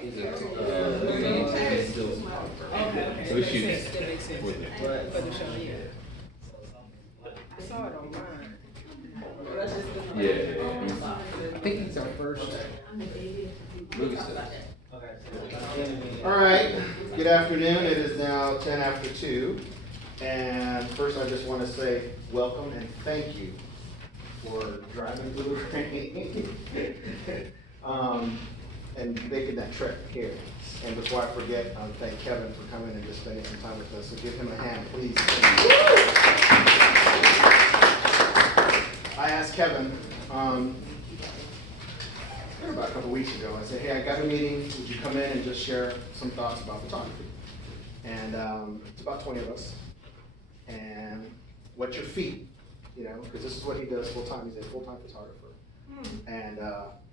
He's a still photographer. So he shoots That makes sense. with it. For the show, yeah. I saw it online. Yeah. I think he's our first. Movie stuff. All right, good afternoon. It is now 10 after 2. And first I just want to say welcome and thank you for driving through the rain and making that trek here. And before I forget, I thank Kevin for coming and just spending some time with us. So give him a hand, please. I asked Kevin, about a couple weeks ago, I said, hey, I got a meeting, would you come in and just share some thoughts about photography? And it's about 20 of us. And what's your fee? You know, because this is what he does full time. He's a full-time photographer. And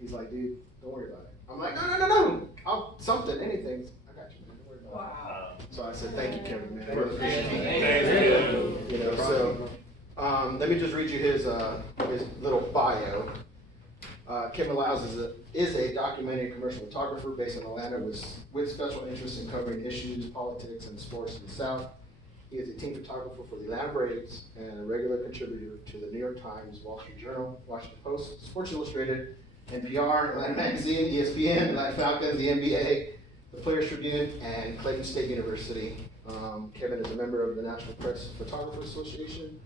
he's like, dude, don't worry about it. I'm like, no. I'll something, anything. I got you, man. Don't worry about it. So I said, thank you, Kevin, man. I really appreciate it. You know, so let me just read you his little bio. Kevin Lyles is a documentary commercial photographer based in Atlanta with special interest in covering issues, politics, and sports in the South. He is a team photographer for the Atlanta Braves and a regular contributor to the New York Times, Wall Street Journal, Washington Post, Sports Illustrated, NPR, Atlanta Magazine, ESPN, Atlanta Falcons, the NBA, the Players Tribune, and Clayton State University. Kevin is a member of the National Press Photographers Association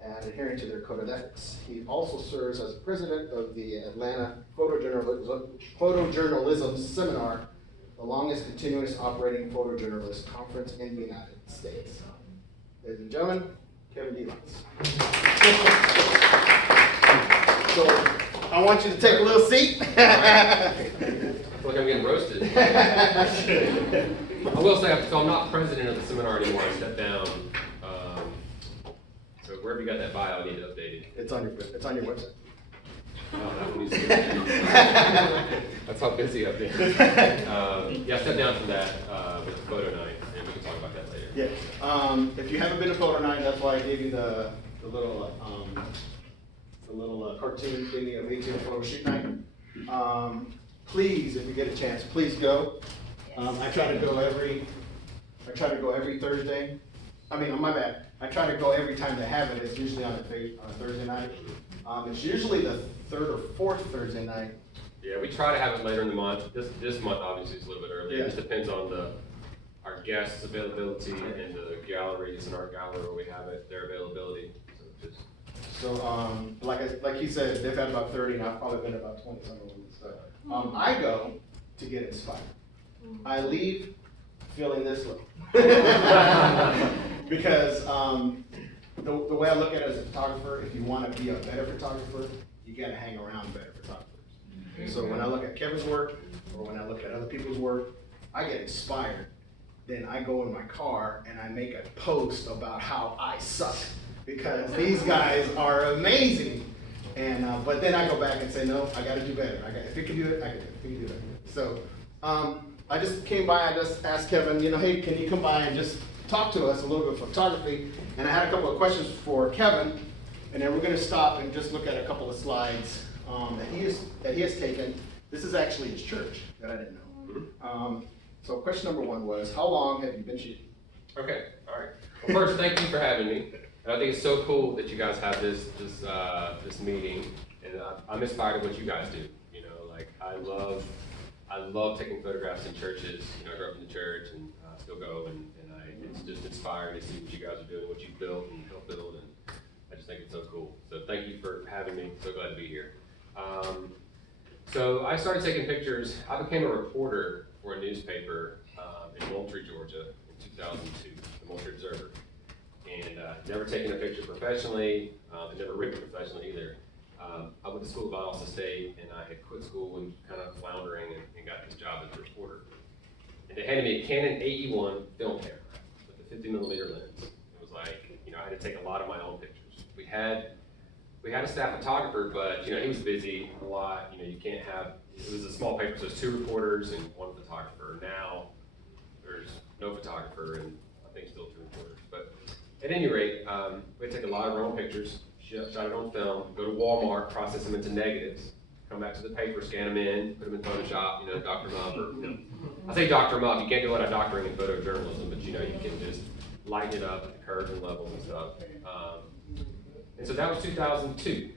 and adhering to their code of ethics. He also serves as president of the Atlanta Photojournalism Seminar, the longest continuous operating photojournalist conference in the United States. Ladies and gentlemen, Kevin Lyles. So I want you to take a little seat. I feel like I'm getting roasted. I will say, so I'm not president of the seminar anymore. I stepped down. So wherever you got that bio, I need to update it. It's on your website. Oh, that one needs to be That's how busy I've been. Yeah, I stepped down from that with the photo night, and we can talk about that later. Yeah. If you haven't been to photo night, that's why I gave you the little cartoon thingy of 18 photo shoot night. Please, if you get a chance, please go. I try to go every Thursday. I mean, my bad. I try to go every time they have it. It's usually on a Thursday night. It's usually the third or fourth Thursday night. Yeah, we try to have it later in the month. This month obviously is a little bit earlier. Yeah. It just depends on our guests' availability and the galleries in our gallery where we have it, their availability. Like he said, they've had about 30, and I've probably been about 20 some of them. So I go to get inspired. I leave feeling this way. Because the way I look at it as a photographer, if you want to be a better photographer, you got to hang around better photographers. So when I look at Kevin's work, or when I look at other people's work, I get inspired. Then I go in my car and I make a post about how I suck, because these guys are amazing. And but then I go back and say, no, I got to do better. If you can do it, I can do it. If you can do it. So I just came by. I just asked Kevin, hey, can you come by and just talk to us a little bit of photography? And I had a couple of questions for Kevin, and then we're going to stop and just look at a couple of slides that he has taken. This is actually his church that I didn't know. So question number 1 was, how long have you been shooting? Okay, all right. Well, first, thank you for having me. And I think it's so cool that you guys have this meeting, and I'm inspired by what you guys do. You know, like I love taking photographs in churches. You know, I grew up in the church and still go, and it's just inspiring to see what you guys are doing, what you've built and helped build, and I just think it's so cool. So thank you for having me. So glad to be here. So I started taking pictures. I became a reporter for a newspaper in Moultrie, Georgia in 2002, the Moultrie Observer. And never taken a picture professionally, and never written professionally either. I went to school at Valdosta State, and I had quit school and kind of floundering and got this job as a reporter. And they handed me a Canon AE1 film camera with a 50mm lens. It was like, I had to take a lot of my own pictures. We had a staff photographer, but he was busy a lot. You can't have. It was a small paper, so it's 2 reporters and 1 photographer. Now there's no photographer and I think still 2 reporters. But at any rate, we take a lot of our own pictures, shot it on film, go to Walmart, process them into negatives, come back to the paper, scan them in, put them in Photoshop, doctor them up, or I say doctor them up. You can't do a lot of doctoring in photojournalism, but you know, you can just lighten it up with the curves and levels and stuff. And so that was 2002.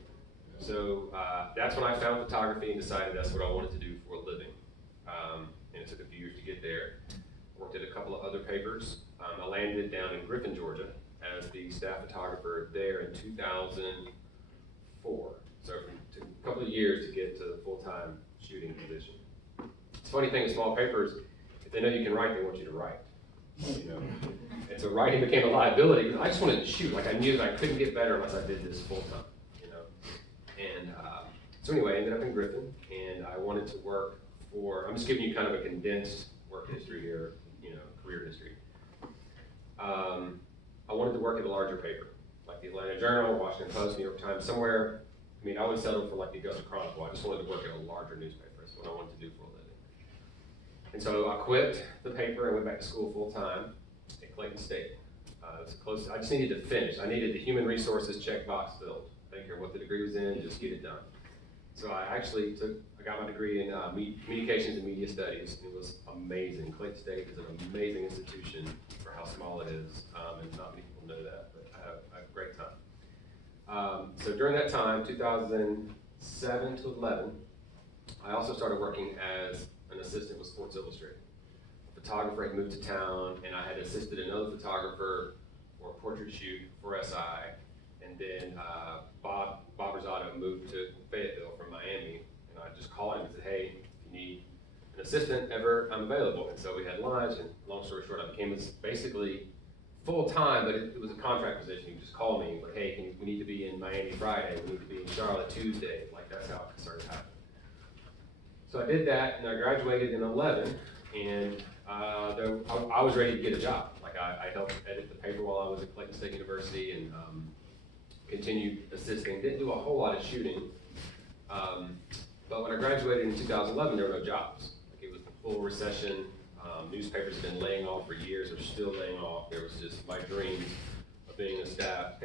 So that's when I found photography and decided that's what I wanted to do for a living. And it took a few years to get there. Worked at a couple of other papers. I landed down in Griffin, Georgia, as the staff photographer there in 2004. So it took a couple of years to get to the full-time shooting position. It's a funny thing with small papers, if they know you can write, they want you to write. You know? And so writing became a liability because I just wanted to shoot. Like I knew that I couldn't get better unless I did this full-time, you know? And so anyway, I ended up in Griffin, and I wanted to work for, I'm just giving you kind of a condensed work history here, you know, career history. I wanted to work at a larger paper, like the Atlanta Journal, Washington Post, New York Times, somewhere. I mean, I would settle for like the Augusta Chronicle. I just wanted to work at a larger newspaper. That's what I wanted to do for a living. And so I quit the paper and went back to school full time at Clayton State. It was close. I just needed to finish. I needed the human resources checkbox filled. I didn't care what the degree was in, just get it done. So I actually got my degree in communications and media studies. It was amazing. Clayton State is an amazing institution for how small it is, and not many people know that, but I had a great time. So during that time, 2007 to 11, I also started working as an assistant with Sports Illustrated. A photographer had moved to town, and I had assisted another photographer for a portrait shoot for SI, and then Bob Rosado moved to Fayetteville from Miami, and I just called him and said, hey, if you need an assistant ever, I'm available. And so we had lunch, and long story short, I became basically full-time, but it was a contract position. You just call me, like, hey, we need to be in Miami Friday, we need to be in Charlotte Tuesday. Like, that's how it started happening. So I did that, and I graduated in 11, and I was ready to get a job. Like, I helped edit the paper while I was at Clayton State University, and continued assisting. Didn't do a whole lot of shooting, but when I graduated in 2011, there were no jobs. Like, it was the full recession. Newspapers have been laying off for years, or still laying off. There was just my dreams of being a staff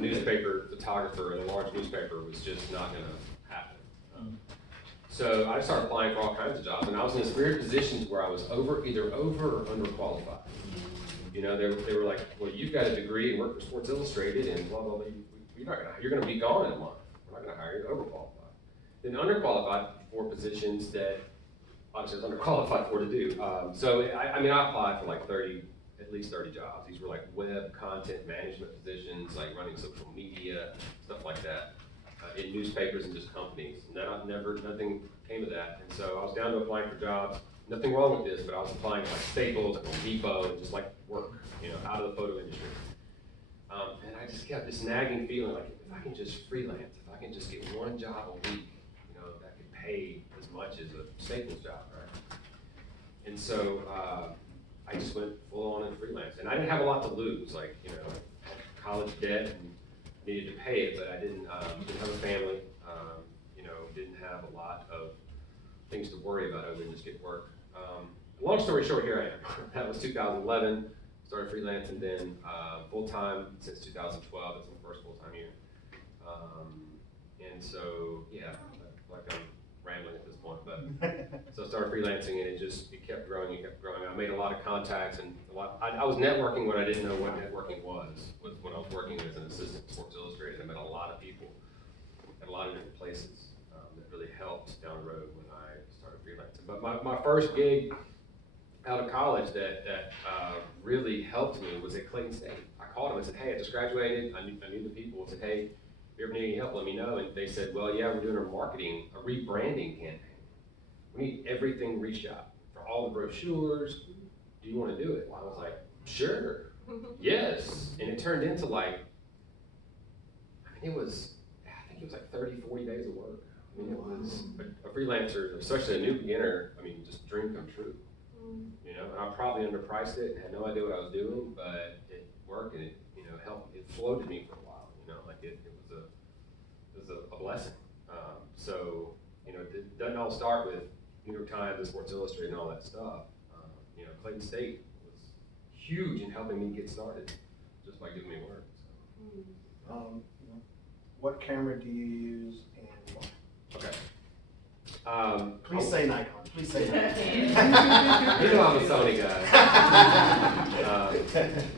newspaper photographer in a large newspaper was just not going to happen. So I started applying for all kinds of jobs, and I was in this weird positions where I was either over or underqualified. You know, they were like, well, you've got a degree and work for Sports Illustrated and blah, blah, blah. You're going to be gone in a month. We're not going to hire you. Overqualified. Then underqualified for positions that obviously I was underqualified for to do. So I applied for like at least 30 jobs. These were like web content management positions, like running social media, stuff like that, in newspapers and just companies. Nothing came of that. And so I was down to applying for jobs. Nothing wrong with this, but I was applying to like Staples, Home Depot, and just like work, you know, out of the photo industry. And I just kept this nagging feeling like if I can just freelance, if I can just get one job a week, you know, that could pay as much as a Staples job, right? And so I just went full on in freelance, and I didn't have a lot to lose. Like, you know, I had college debt and needed to pay it, but I didn't have a family. You know, didn't have a lot of things to worry about other than just get work. Long story short, here I am. That was 2011. Started freelancing then full-time since 2012. That's my first full-time year. And so, yeah, like I'm rambling at this point, but so I started freelancing, and it kept growing and kept growing. I made a lot of contacts, and I was networking when I didn't know what networking was when I was working as an assistant at Sports Illustrated. I met a lot of people at a lot of different places that really helped down the road when I started freelancing. But my first gig out of college that really helped me was at Clayton State. I called them and said, hey, I just graduated. I knew the people. I said, hey, if you ever need any help, let me know. And they said, well, yeah, we're doing a rebranding campaign. We need everything reshot for all the brochures. Do you want to do it? Well, I was like, sure, yes. And it turned into like, I think it was like 30, 40 days of work. I mean, it was a freelancer, especially a new beginner, I mean, just dream come true. You know, and I probably underpriced it and had no idea what I was doing, but it worked, and it, you know, helped. It floated me for a while. You know, like it was a blessing. So, you know, it doesn't all start with New York Times and Sports Illustrated and all that stuff. You know, Clayton State was huge in helping me get started, just by giving me work. So. What camera do you use and why? Okay. Please say Nikon. Please say Nikon. You know I'm a Sony guy.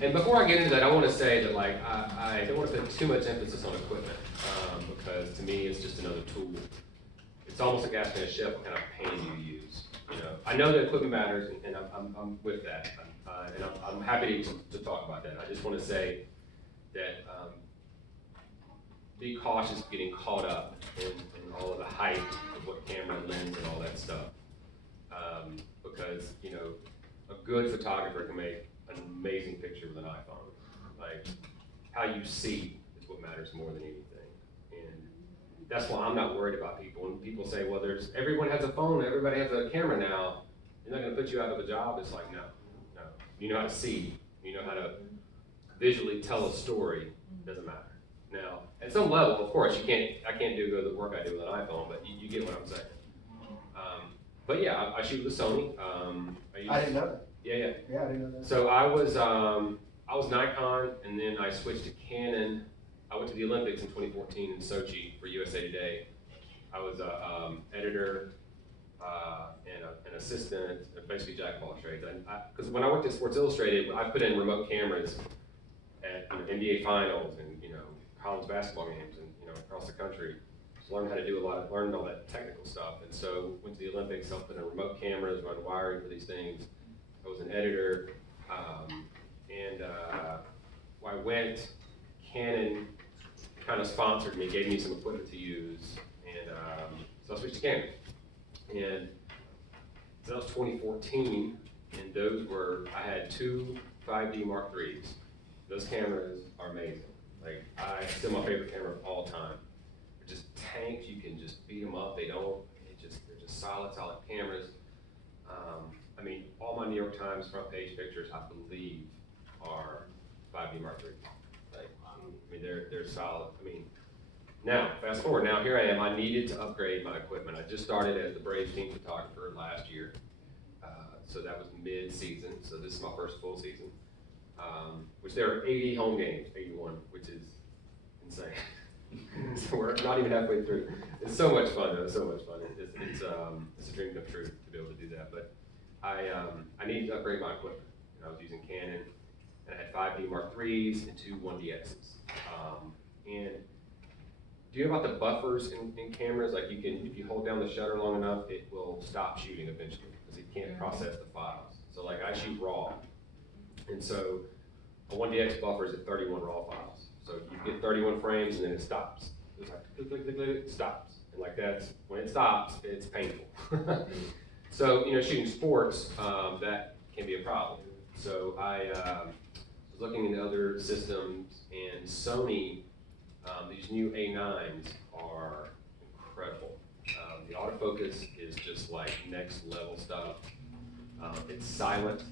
And before I get into that, I want to say that like I don't want to put too much emphasis on equipment because to me it's just another tool. It's almost like asking a chef what kind of pan you use. You know, I know that equipment matters, and I'm with that, and I'm happy to talk about that. I just want to say that be cautious getting caught up in all of the hype of what camera, lens, and all that stuff. Because, you know, a good photographer can make an amazing picture with an iPhone. Like, how you see is what matters more than anything. And that's why I'm not worried about people. When people say, well, everyone has a phone, everybody has a camera now, they're not gonna put you out of a job. It's like, no. You know how to see, you know how to visually tell a story, doesn't matter. Now, at some level, of course, I can't do the work I do with an iPhone, but you get what I'm saying. But yeah, I shoot with a Sony. I didn't know that. Yeah. Yeah, I didn't know that. So I was Nikon, and then I switched to Canon. I went to the Olympics in 2014 in Sochi for USA Today. I was a editor and an assistant, basically jack of all trades. Because when I worked at Sports Illustrated, I put in remote cameras at NBA finals and college basketball games and across the country. Learned how to do learned all that technical stuff. And so went to the Olympics, helped put in remote cameras, run wiring for these things. I was an editor. When I went, Canon kind of sponsored me, gave me some equipment to use. And so I switched to Canon. And so that was 2014. And I had two 5D Mark IIIs. Those cameras are amazing. Like, still my favorite camera of all time. They're just tanks, you can just beat them up, they're just solid cameras. I mean, all my New York Times front page pictures, I believe, are 5D Mark III. Like, I mean, they're solid. I mean, now, fast forward, now here I am, I needed to upgrade my equipment. I just started as the Braves team photographer last year. So that was mid-season, so this is my first full season. Which there are 80 home games, 81, which is insane. So we're not even halfway through. It's so much fun, though. So much fun. It's a dream come true to be able to do that. But I needed to upgrade my equipment. I was using Canon, and I had 5D Mark IIIs and two 1DXs. And do you know about the buffers in cameras? Like if you hold down the shutter long enough, it will stop shooting eventually because it can't process the files. So like I shoot RAW. And so a 1DX buffer is at 31 RAW files. So you get 31 frames and then it stops. It's like click, click, click, click, it stops. And like when it stops, it's painful. So, shooting sports, that can be a problem. So I was looking into other systems, and Sony, these new A9s are incredible. The autofocus is just like next level stuff. It's silent.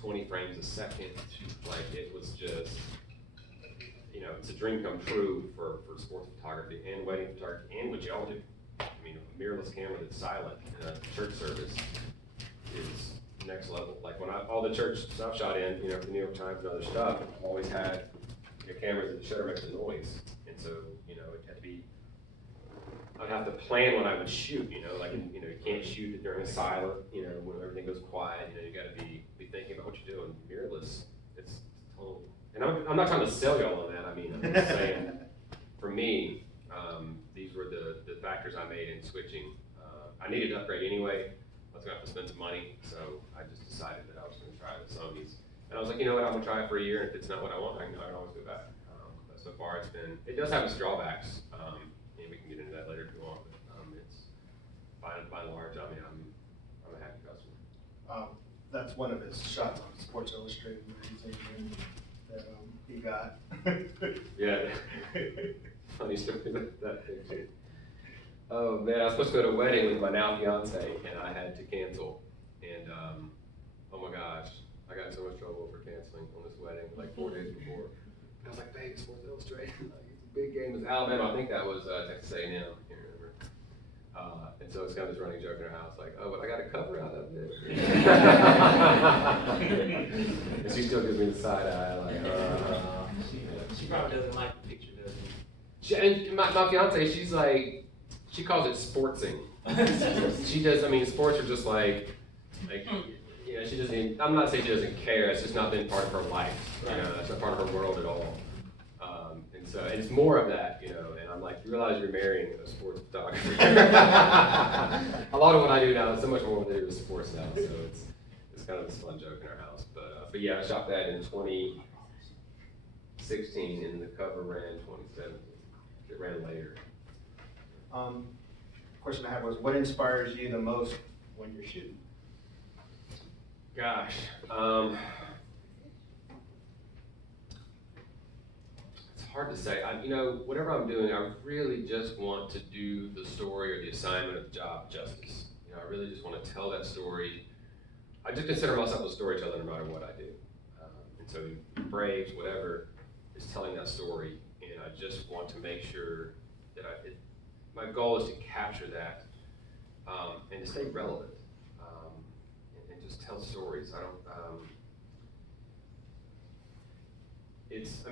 20 frames a second, like it was just, it's a dream come true for sports photography and wedding photography and what y'all do. I mean, a mirrorless camera that's silent in a church service is next level. Like when all the church stuff shot in, the New York Times and other stuff, always had cameras that the shutter makes a noise. And so, it had to be, I'd have to plan when I would shoot, like, you can't shoot it during a silent, when everything goes quiet, you gotta be thinking about what you're doing. Mirrorless, it's total. And I'm not trying to sell y'all on that. I mean, I'm just saying, for me, these were the factors I made in switching. I needed to upgrade anyway. I was gonna have to spend some money, so I just decided that I was gonna try the Sony's. And I was like, you know what, I'm gonna try it for a year, and if it's not what I want, I can always go back. But so far it does have its drawbacks, and we can get into that later if you want, but it's, by and large, I mean, I'm a happy customer. That's one of his shots on Sports Illustrated magazine that he got. Yeah. Funny story about that picture. Oh man, I was supposed to go to a wedding with my now fiance, and I had to cancel. And oh my gosh, I got in so much trouble for canceling on this wedding like 4 days before. I was like, babe, Sports Illustrated, like, it's a big game. It was Alabama. I think that was Texas A&M. I can't remember. And so it's kind of this running joke in our house, like, oh, but I got a cover out of it. And she still gives me the side eye, like, She probably doesn't like the picture, does And my fiance, she's like, she calls it sportsing. She does, I mean, sports are just like, you know, she doesn't even, I'm not saying she doesn't care, it's just not been part of her life, you know, it's not part of her world at all. And so, and it's more of that, you know, and I'm like, you realize you're marrying a sports photographer. A lot of what I do now, so much more what I do with sports now, so it's kind of this fun joke in our house. But yeah, I shot that in 2016, and the cover ran 2017. It ran later. Question I had was, what inspires you the most when you're shooting? Gosh, it's hard to say. You know, whatever I'm doing, I really just want to do the story or the assignment of the job justice. You know, I really just want to tell that story. I just consider myself a storyteller no matter what I do. And so Braves, whatever, is telling that story, and I just want to make sure that my goal is to capture that and to stay relevant and just tell stories. I don't. It's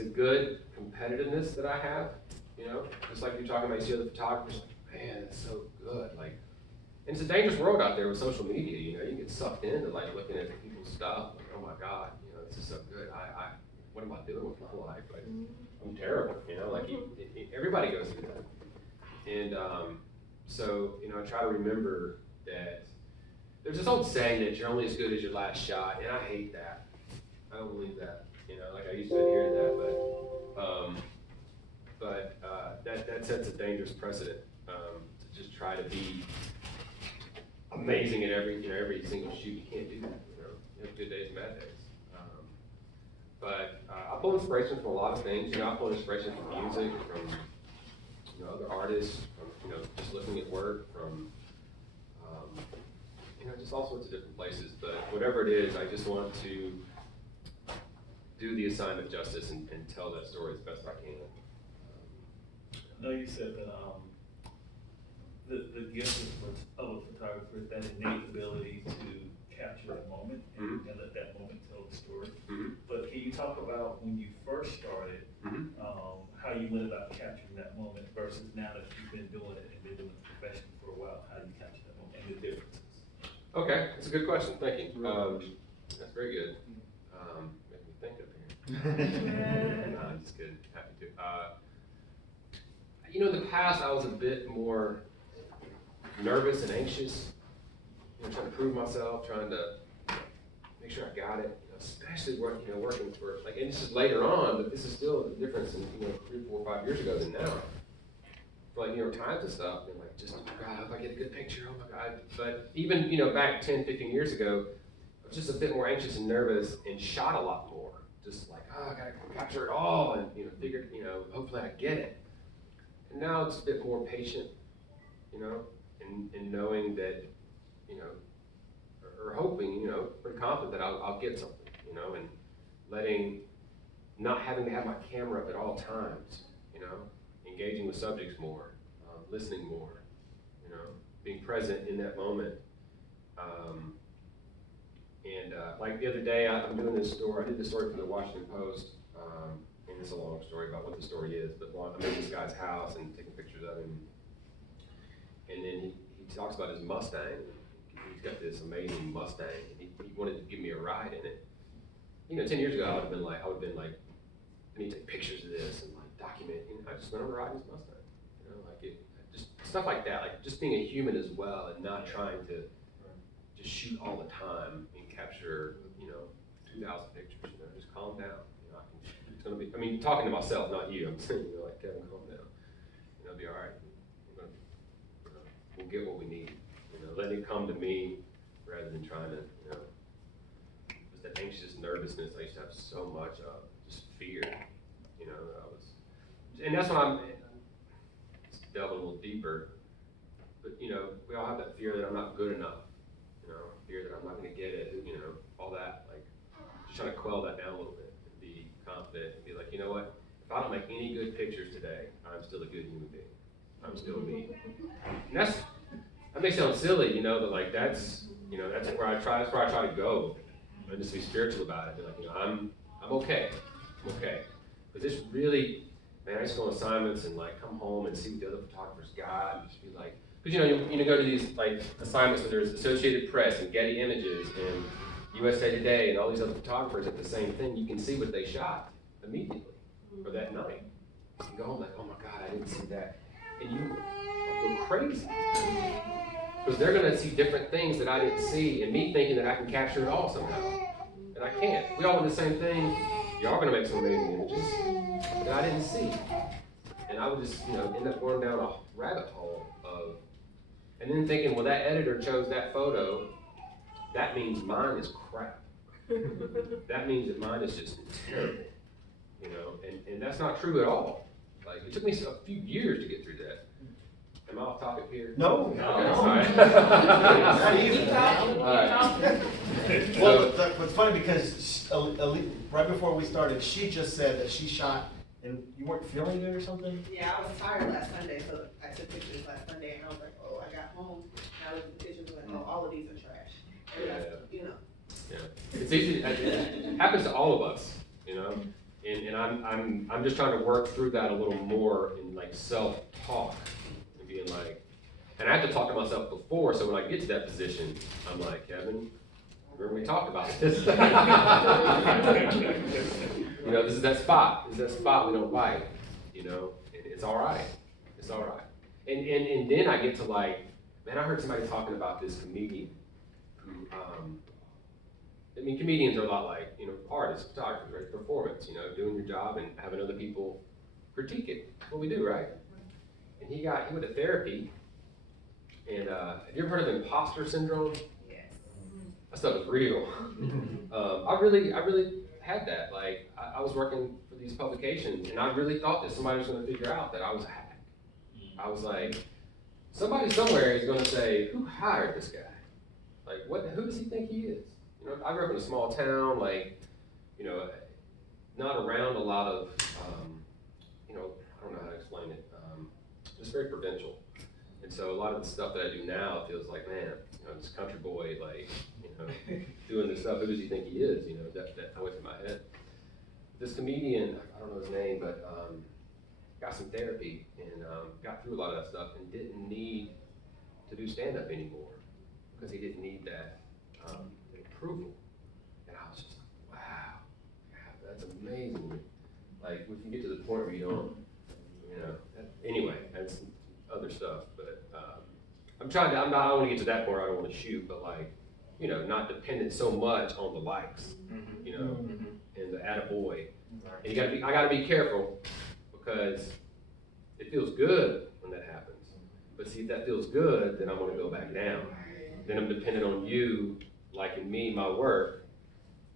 a good competitiveness that I have. You know, just like you're talking about, you see other photographers, like, man, it's so good. Like, and it's a dangerous world out there with social media. You know, you get sucked into like looking at people's stuff. Like, oh my God, you know, this is so good. What am I doing with my life? Like, I'm terrible. You know, like everybody goes through that. And so, you know, I try to remember that there's this old saying that you're only as good as your last shot, and I hate that. I don't believe that. You know, like I used to adhere to that, but that sets a dangerous precedent to just try to be amazing at every single shoot. You can't do that. You know, you have good days and bad days. But I pull inspiration from a lot of things. You know, I pull inspiration from music, from other artists, from just looking at work, from just all sorts of different places. But whatever it is, I just want to do the assignment justice and tell that story as best I can. I know you said that the gift of a photographer is that innate ability to capture that moment and let that moment tell the story. But can you talk about when you first started, how you went about capturing that moment versus now that you've been doing it and been doing the profession for a while, how you capture that moment and the differences? Okay, that's a good question. Thank you. That's very good. Make me think up here. No, I'm just kidding. Happy to. In the past, I was a bit more nervous and anxious. Trying to prove myself, trying to make sure I got it. Especially working for and this is later on, but this is still the difference in 3, 4, 5 years ago than now. For New York Times and stuff, and just, oh God, if I get a good picture, oh my God. But even back 10, 15 years ago, I was just a bit more anxious and nervous and shot a lot more. Just like, oh, I gotta capture it all and figure, hopefully I get it. And now it's a bit more patient, and knowing that, or hoping, pretty confident that I'll get something, and not having to have my camera up at all times, engaging with subjects more, listening more, being present in that moment. Like the other day, I'm doing this story. I did this story for the Washington Post, and it's a long story about what the story is, but I'm in this guy's house and taking pictures of him. And then he talks about his Mustang. He's got this amazing Mustang, and he wanted to give me a ride in it. 10 years ago, I would have been like, I need to take pictures of this and document. I just went on a ride in his Mustang. Just stuff like that, like just being a human as well, and not trying to just shoot all the time and capture 2,000 pictures. Just calm down. It's gonna be. Talking to myself, not you. I'm saying, like Kevin, calm down. It'll be all right. We'll get what we need. Letting it come to me rather than trying to, just that anxious nervousness I used to have so much of, just fear. And that's when I'm delving a little deeper. But we all have that fear that I'm not good enough. Fear that I'm not going to get it. All that. Just trying to quell that down a little bit and be confident and be like, you know what? If I don't make any good pictures today, I'm still a good human being. I'm still me. And that may sound silly, but that's where I try. That's where I try to go, and just be spiritual about it. Be like, I'm okay. I'm okay. But this really, man, I just go on assignments and come home and see what the other photographers got, and just be like, Because you go to these like assignments where there's Associated Press and Getty Images and USA Today and all these other photographers at the same thing. You can see what they shot immediately or that night. You go home like, oh my God, I didn't see that, and you go crazy because they're gonna see different things that I didn't see, and me thinking that I can capture it all somehow, and I can't. We all do the same thing. Y'all gonna make some amazing images that I didn't see, and I would just end up going down a rabbit hole of. And then thinking, well, that editor chose that photo, that means mine is crap. That means that mine is just terrible, and that's not true at all. Like, it took me a few years to get through that. Am I off topic here? No. Okay, all right. Not even. All right. Well, what's funny because right before we started, she just said that she shot and you weren't feeling it or something? Yeah, I was tired last Sunday, so I took pictures last Sunday, and I was like, oh, I got home, and I looked at the pictures, and like, oh, all of these are trash. And Yeah. It's easy. It happens to all of us, And I'm just trying to work through that a little more in like self-talk and being like, and I have to talk to myself before, so when I get to that position, I'm like, Kevin, remember we talked about this. This is that spot. This is that spot we don't like. And it's all right. It's all right. And then I get to like, man, I heard somebody talking about this comedian who, comedians are a lot like, artists, photographers, right? Performance, doing your job and having other people critique it. That's what we do, right? And he went to therapy, and have you ever heard of imposter syndrome? yes. That stuff is real. I really had that. Like, I was working for these publications, and I really thought that somebody was going to figure out that I was a hack. I was like, somebody somewhere is going to say, who hired this guy? Like, who does he think he is? I grew up in a small town, like, not around a lot of, I don't know how to explain it, just very provincial. And so a lot of the stuff that I do now feels like, man, this country boy, like, doing this stuff, who does he think he is? That went through my head. This comedian, I don't know his name, but got some therapy and got through a lot of that stuff and didn't need to do stand-up anymore because he didn't need that approval. And I was just like, wow, that's amazing. Like, we can get to the point where you don't, anyway, that's other stuff. But I don't want to get to that point where I don't want to shoot, but like, not dependent so much on the likes, and the attaboy. And I gotta be careful because it feels good when that happens. But see, if that feels good, then I'm gonna go back down. Then I'm dependent on you liking me, my work,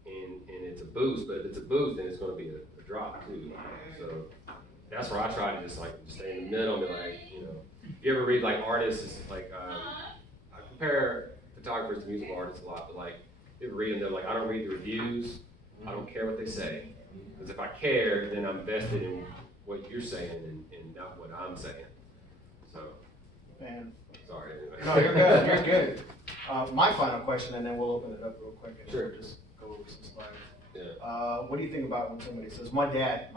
and it's a boost. But if it's a boost, then it's gonna be a drop too. So that's where I try to just like stay in the middle and be like, if you ever read like artists, it's like I compare photographers to musical artists a lot, but like if you ever read them, they're like, I don't read the reviews, I don't care what they say. Because if I care, then I'm vested in what you're saying and not what I'm saying. So, Man. sorry. No, you're good, you're good. My final question, and then we'll open it up real quick and Sure. we'll just go over some slides. Yeah. What do you think about when somebody says, my dad,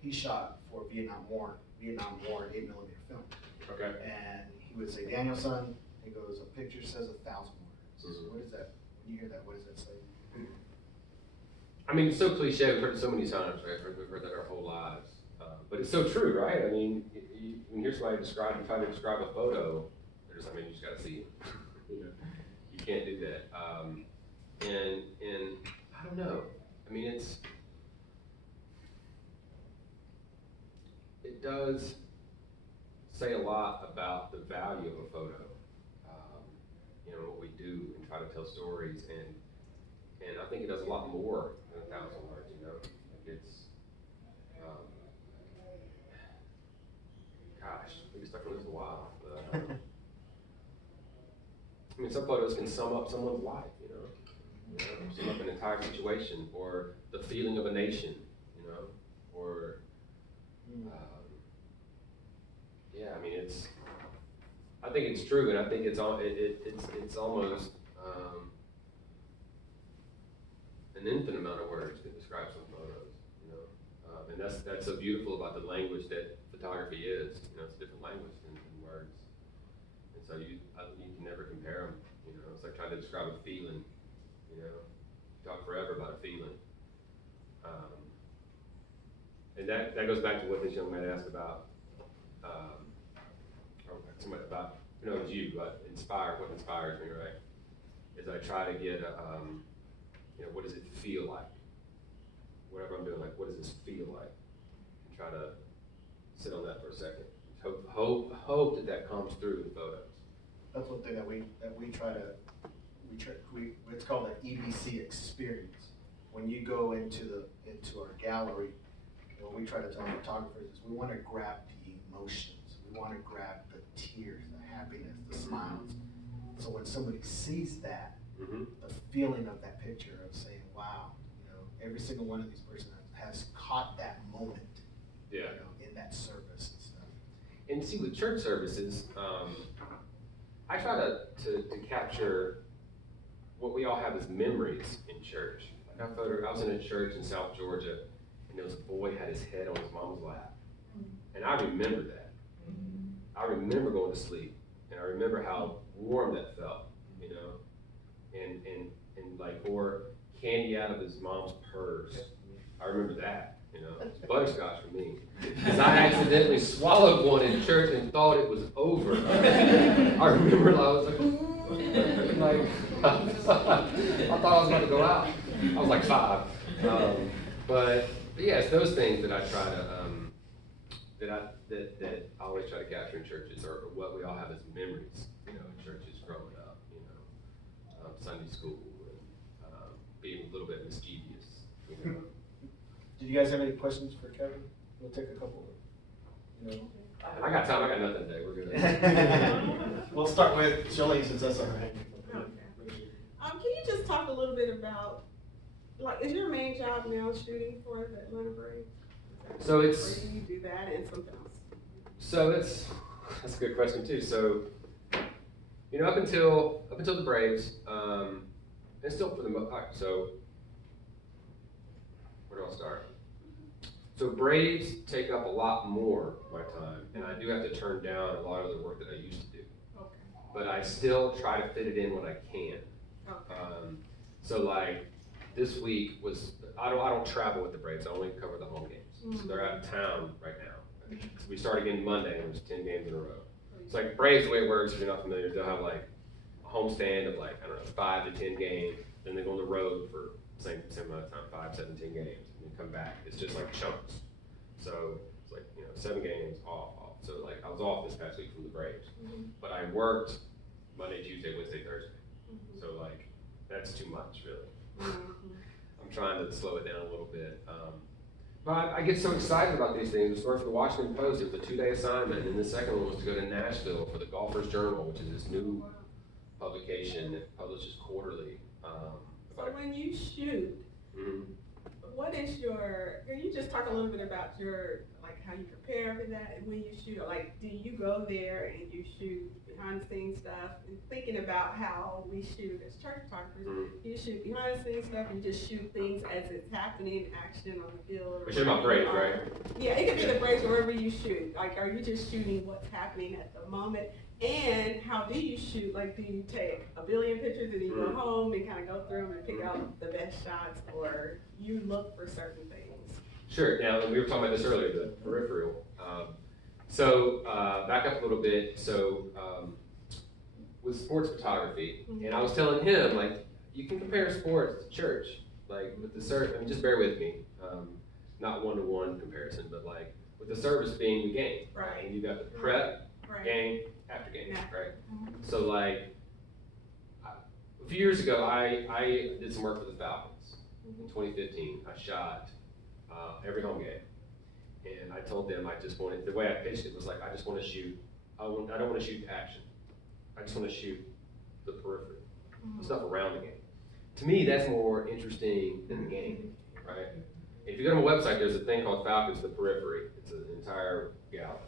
he shot for Vietnam War 8mm film. Okay. And he would say, Daniel, son, he goes, a picture says 1,000 words. What is that? When you hear that, what does that say? It's so cliche, we've heard it so many times, right? We've heard that our whole lives. But it's so true, right? When you hear somebody try to describe a photo, you just gotta see it. You can't do that. And I don't know. It does say a lot about the value of a photo. What we do and try to tell stories, and I think it does a lot more than 1,000 words. It's gosh, we can stuck on this a while. Some photos can sum up someone's life, sum up an entire situation, or the feeling of a nation, or I think it's true, and I think it's almost an infinite amount of words to describe some photos, and that's so beautiful about the language that photography is. It's a different language than words. you can never compare them. You know, it's like trying to describe a feeling. You know, talk forever about a feeling. And that goes back to what this young man asked about, or somebody about, you know, it's you, but what inspires me, right? Is I try to get you know, what does it feel like? Whatever I'm doing, like, what does this feel like? And try to sit on that for a second. Hope that comes through in photos. That's one thing that we try to, it's called an EBC experience. When you go into our gallery, what we try to tell photographers is we want to grab the emotions. We want to grab the tears, the happiness, the smiles. So when somebody sees that, the feeling of that picture of saying, wow, you know, every single one of these persons has caught that moment, Yeah. you know, in that service and stuff. And see, with church services, I try to capture what we all have as memories in church. Like I was in a church in South Georgia, and there was a boy had his head on his mom's lap. And I remember that. I remember going to sleep, and I remember how warm that felt, you know, and like, or candy out of his mom's purse. I remember that, you know, it's butterscotch for me. Because I accidentally swallowed one in church and thought it was over. I remember I was like, like I thought I was about to go out. I was like 5. But yeah, it's those things that I try to, that I always try to capture in churches, or what we all have as memories, you know, in churches growing up, you know, Sunday school, and being a little bit mischievous, you know. Did you guys have any questions for Kevin? We'll take a couple. You know. I got time. I got nothing today. We're good. We'll start with Shalene, since that's all right. Okay. Can you just talk a little bit about, like, is your main job now shooting for the Atlanta Braves? So Or it's, do you do that and something else? that's a good question too. So, you know, up until the Braves, and still for the most part. So, where do I start? So Braves take up a lot more of my time, and I do have to turn down a lot of the work that I used to do. Okay. But I still try to fit it in when I can. Okay. So like this week was, I don't travel with the Braves. I only cover the home games. So they're out of town right now. So we start again Monday, and there's 10 games in a row. It's like Braves, the way it works, if you're not familiar, they'll have like a home stand of like, I don't know, 5 to 10 games. Then they go on the road for same amount of time, 5, 7, 10 games, and then come back. It's just like chunks. So it's like, you know, 7 games off. So like I was off this past week from the Braves, but I worked Monday, Tuesday, Wednesday, Thursday. So like that's too much, really. I'm trying to slow it down a little bit. But I get so excited about these things. I worked for the Washington Post. It was a 2-day assignment, and the second one was to go to Nashville for the Golfer's Journal, which is this new publication that publishes quarterly. So when you shoot, what is can you just talk a little bit about like how you prepare for that and when you shoot? Like, do you go there and you shoot behind the scenes stuff? And thinking about how we shoot as church photographers, you shoot behind the scenes stuff and just shoot things as it's happening, action on the field. We're shooting about Braves, right? Yeah, it could be the Braves wherever you shoot. Like, are you just shooting what's happening at the moment? And how do you shoot? Like, do you take a billion pictures and you go home and kind of go through them and pick out the best shots, or you look for certain things? Sure. Now, we were talking about this earlier, the peripheral. So back up a little bit. So with sports photography, and I was telling him, like, you can compare sports to church. Like, with the service, I mean, just bear with me. Not one-to-one comparison, but like, with the service being the game. Right. And you got the prep, game, after game, right? So like, a few years ago, I did some work for the Falcons. In 2015, I shot every home game. And I told them I just wanted, the way I pitched it was like, I just want to shoot, I don't want to shoot action. I just want to shoot the periphery, the stuff around the game. To me, that's more interesting than the game, right? If you go to my website, there's a thing called Falcons, the periphery. It's an entire gallery.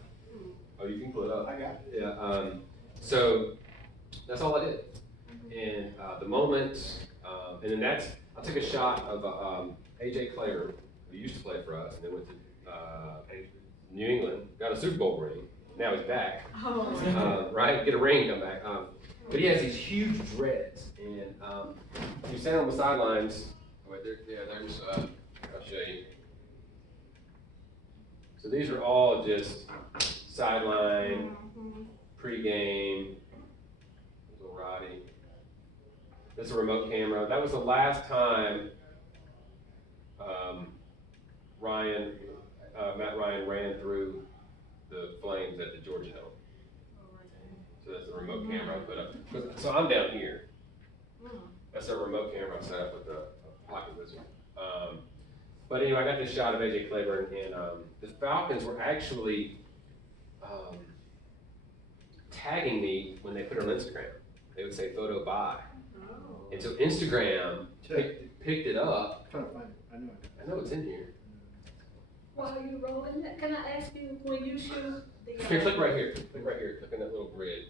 Oh, you can pull it up. I got it. Yeah. So that's all I did. And the moment, and then I took a shot of AJ Clare, who used to play for us, and then went to New England, got a Super Bowl ring, now he's back. Oh. Right, get a ring, come back. But he has these huge dreads, and he was standing on the sidelines. Wait, there's, I'll show you. So these are all just sideline, pregame, little Roddy. This is a remote camera. That was the last time Matt Ryan ran through the flames at the Georgia Dome. So that's the remote camera I put up. So I'm down here. That's a remote camera I set up with the Pocket Wizard. But anyway, I got this shot of AJ Claiborne, and the Falcons were actually tagging me when they put it on Instagram. They would say photo by. And so Instagram picked it up. I'm trying to find it, I know it. I know it's in here. While you rolling that, can I ask you, when you shoot the, Here, click right here. Click right here. Click on that little grid.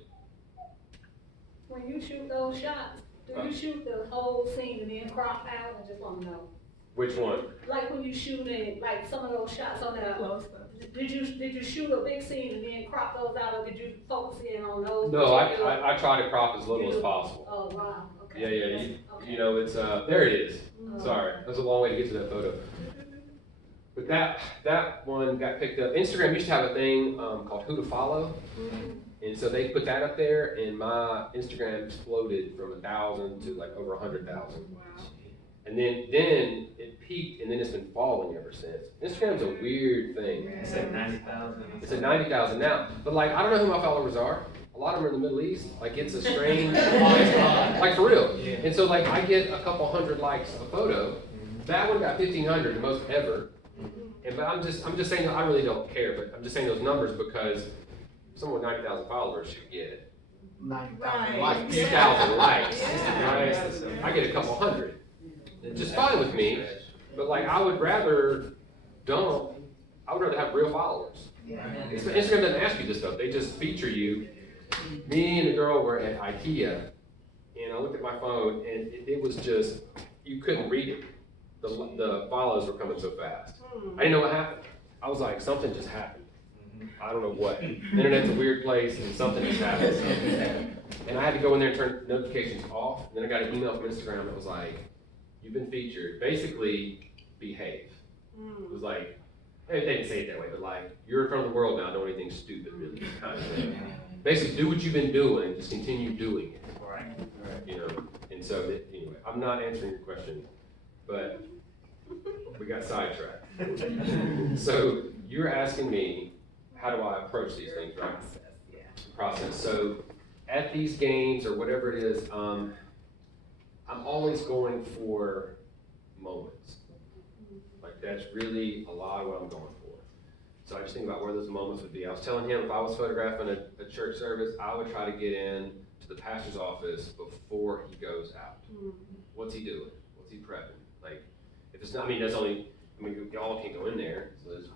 when you shoot those shots, do you shoot the whole scene and then crop out? I just wanna know. Which one? Like when you shoot in, like some of those shots on that, Close up. did you shoot a big scene and then crop those out, or did you focus in on those? No, particular- I try to crop as little as possible. Oh, wow, okay. Yeah. Okay. You know, it's there it is. Oh. Sorry, that was a long way to get to that photo. But that one got picked up. Instagram used to have a thing called Who to Follow, and so they put that up there, and my Instagram exploded from 1,000 to like over 100,000. Wow. And then it peaked, and then it's been falling ever since. Instagram's a weird thing. It's at 90,000. It's at 90,000 now, but like I don't know who my followers are. A lot of them are in the Middle East. Like it's a strange, like for real. Yeah. And so like I get a couple hundred likes a photo. That one got 1,500, the most ever. And but I'm just saying I really don't care, but I'm just saying those numbers because someone with 90,000 followers should get 9,000 Right. likes. a few thousand likes, Yeah. right? I get a couple hundred. Just fine with me, but like I would rather have real followers. Instagram doesn't ask you this stuff, they just feature you. Me and the girl were at IKEA, and I looked at my phone, and it was just, you couldn't read it. The follows were coming so fast. I didn't know what happened. I was like, something just happened. I don't know what. The internet's a weird place, and something just happened. And I had to go in there and turn notifications off, and then I got an email from Instagram that was like, you've been featured, basically, behave. It was like, they didn't say it that way, but like, you're in front of the world now, don't do anything stupid, really, kind of thing. Basically, do what you've been doing, just continue doing it. Right. You know, and so, anyway, I'm not answering your question, but we got sidetracked. So, you're asking me, how do I approach these things, right? Process. So, at these games, or whatever it is, I'm always going for moments. Like that's really a lot of what I'm going for. So I just think about where those moments would be. I was telling him if I was photographing a church service, I would try to get in to the pastor's office before he goes out. What's he doing? What's he prepping? Like, if it's not, y'all can't go in there. So there's,